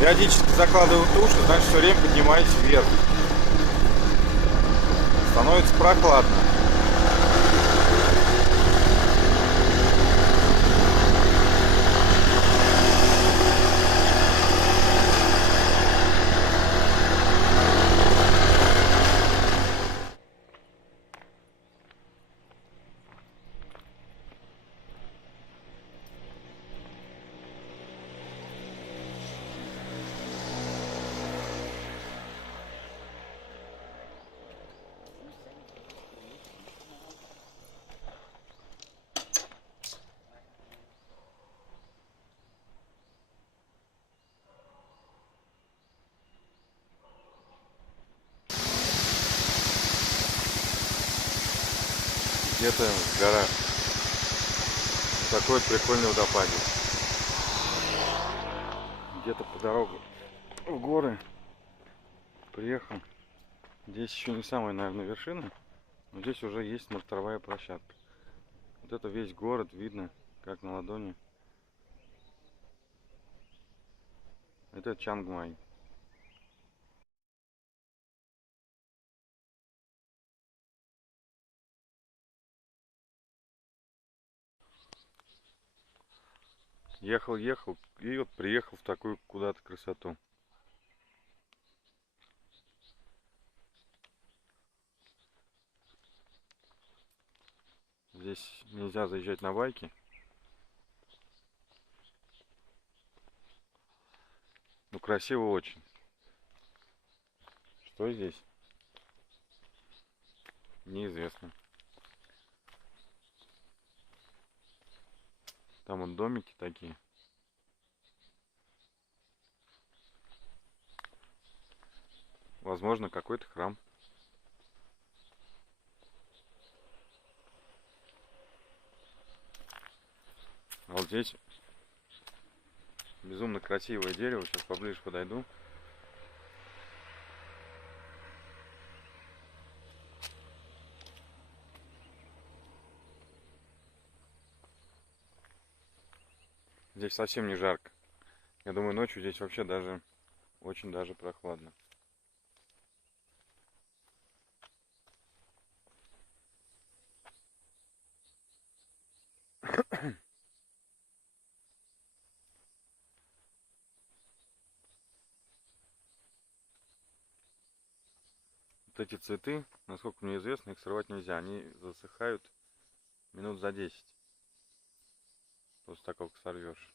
Периодически закладываю тушу, значит все время поднимаюсь вверх. Становится прохладно. Где-то в горах. Такой вот прикольный водопадик. Где-то по дорогу в горы приехал. Здесь еще не самая, наверное, вершина, но здесь уже есть смотровая площадка. Вот это весь город видно, как на ладони. Это Чангмай. Ехал и вот приехал в такую куда-то красоту. Здесь нельзя заезжать на байке. Ну, красиво очень. Что здесь? Неизвестно. Там вот домики такие. Возможно, какой-то храм. А вот здесь безумно красивое дерево. Сейчас поближе подойду. Здесь совсем не жарко. Я думаю, ночью здесь вообще даже очень даже прохладно. Вот эти цветы, насколько мне известно, их срывать нельзя. Они засыхают минут за 10 после того, как сорвешь.